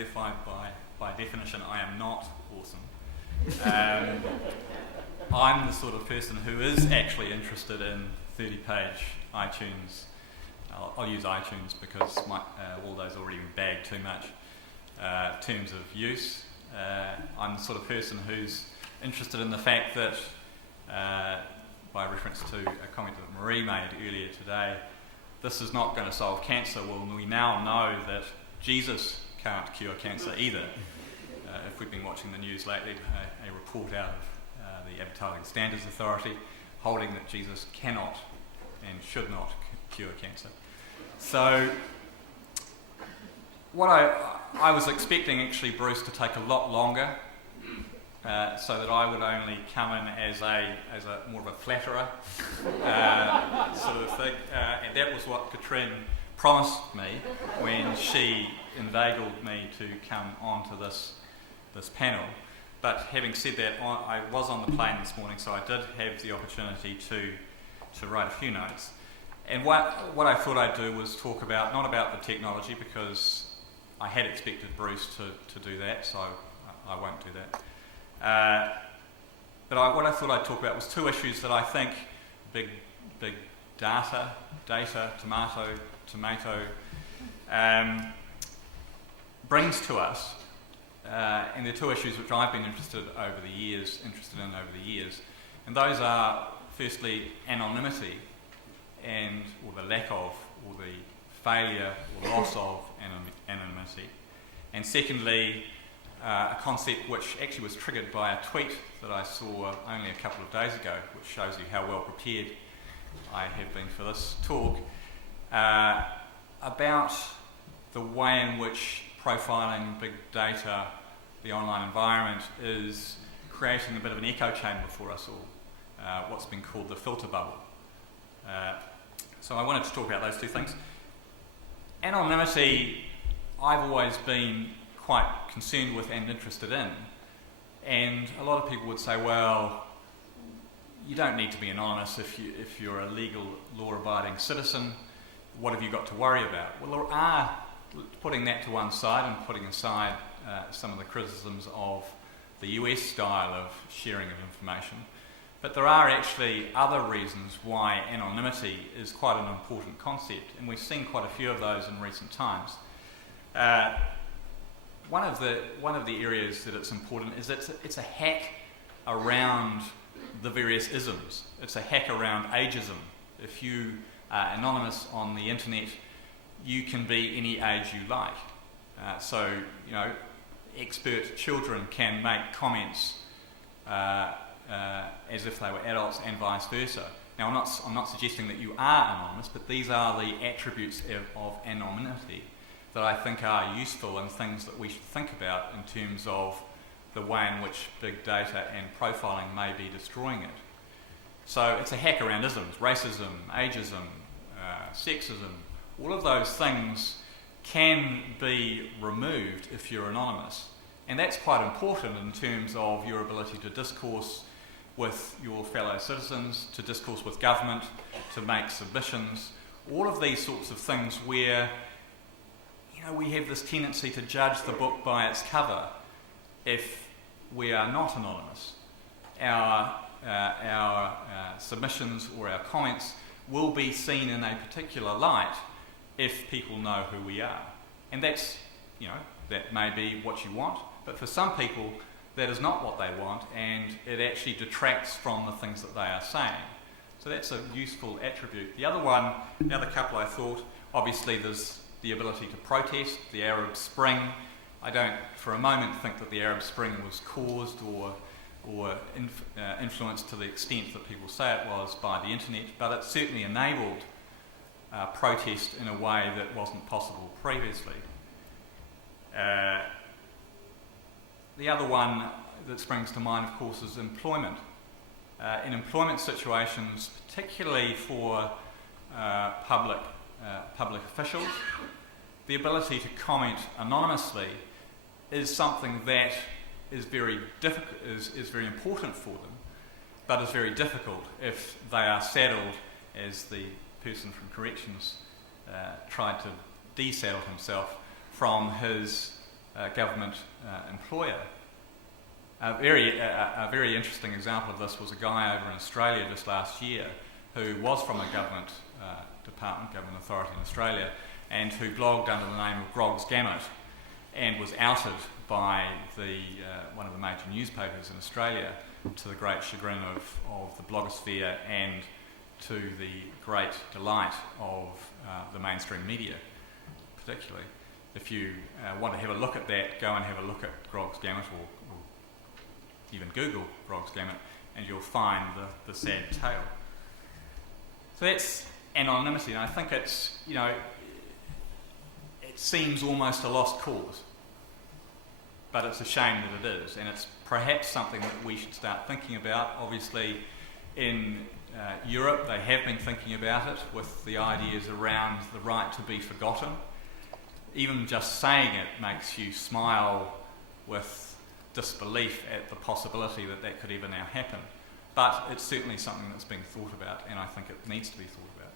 therefore by definition I am not awesome. I'm the sort of person who is actually interested in 30-page iTunes. I'll use iTunes because all those already bagged too much. Terms of use, I'm the sort of person who's interested in the fact that, by reference to a comment that Marie made earlier today, this is not going to solve cancer. Well, we now know that Jesus can't cure cancer either. If we've been watching the news lately, a report out of the Advertising Standards Authority holding that Jesus cannot and should not cure cancer. So what I was expecting actually, Bruce, to take a lot longer, so that I would only come in as a more of a flatterer sort of thing, and that was what Katrine promised me when she inveigled me to come onto this panel. But having said that, I was on the plane this morning, so I did have the opportunity to write a few notes. And what I thought I'd do was talk about, not about the technology, because I had expected Bruce to do that, so I won't do that. But what I thought I'd talk about was two issues that I think big data, tomato, brings to us. And they're two issues which I've been interested in over the years. And those are, firstly, anonymity, or the lack of, or the failure or loss of anonymity. And secondly, a concept which actually was triggered by a tweet that I saw only a couple of days ago, which shows you how well prepared I have been for this talk, about the way in which profiling, big data, the online environment is creating a bit of an echo chamber for us all, what's been called the filter bubble. So I wanted to talk about those two things. Anonymity, I've always been quite concerned with and interested in, and a lot of people would say, well, you don't need to be anonymous if you're a legal, law-abiding citizen. What have you got to worry about? Well, there are, putting that to one side and putting aside some of the criticisms of the US style of sharing of information, but there are actually other reasons why anonymity is quite an important concept, and we've seen quite a few of those in recent times. One of the areas that it's important is it's a hack around the various isms. It's a hack around ageism. If you are anonymous on the internet, you can be any age you like. So, expert children can make comments as if they were adults and vice versa. Now, I'm not suggesting that you are anonymous, but these are the attributes of anonymity that I think are useful and things that we should think about in terms of the way in which big data and profiling may be destroying it. So it's a hack around isms, racism, ageism, sexism. All of those things can be removed if you're anonymous. And that's quite important in terms of your ability to discourse with your fellow citizens, to discourse with government, to make submissions, all of these sorts of things where we have this tendency to judge the book by its cover if we are not anonymous. Our submissions or our comments will be seen in a particular light if people know who we are. And that's, that may be what you want, but for some people that is not what they want, and it actually detracts from the things that they are saying. So that's a useful attribute. The other couple I thought, obviously there's the ability to protest, the Arab Spring. I don't for a moment think that the Arab Spring was caused or influenced to the extent that people say it was by the internet, but it certainly enabled protest in a way that wasn't possible previously. The other one that springs to mind, of course, is employment. In employment situations, particularly for public officials, the ability to comment anonymously is something that is very important for them, but is very difficult if they are saddled, as the person from corrections tried to desaddle himself from his government employer. A very interesting example of this was a guy over in Australia just last year who was from a government department, government authority in Australia, and who blogged under the name of Grog's Gamut and was outed by one of the major newspapers in Australia, to the great chagrin of the blogosphere and to the great delight of the mainstream media, particularly. If you want to have a look at that, go and have a look at Grog's Gamut, or even Google Grog's Gamut, and you'll find the sad tale. So that's anonymity, and I think it's, it seems almost a lost cause, but it's a shame that it is, and it's perhaps something that we should start thinking about. Obviously, in Europe, they have been thinking about it with the ideas around the right to be forgotten. Even just saying it makes you smile with disbelief at the possibility that could ever now happen. But it's certainly something that's being thought about, and I think it needs to be thought about.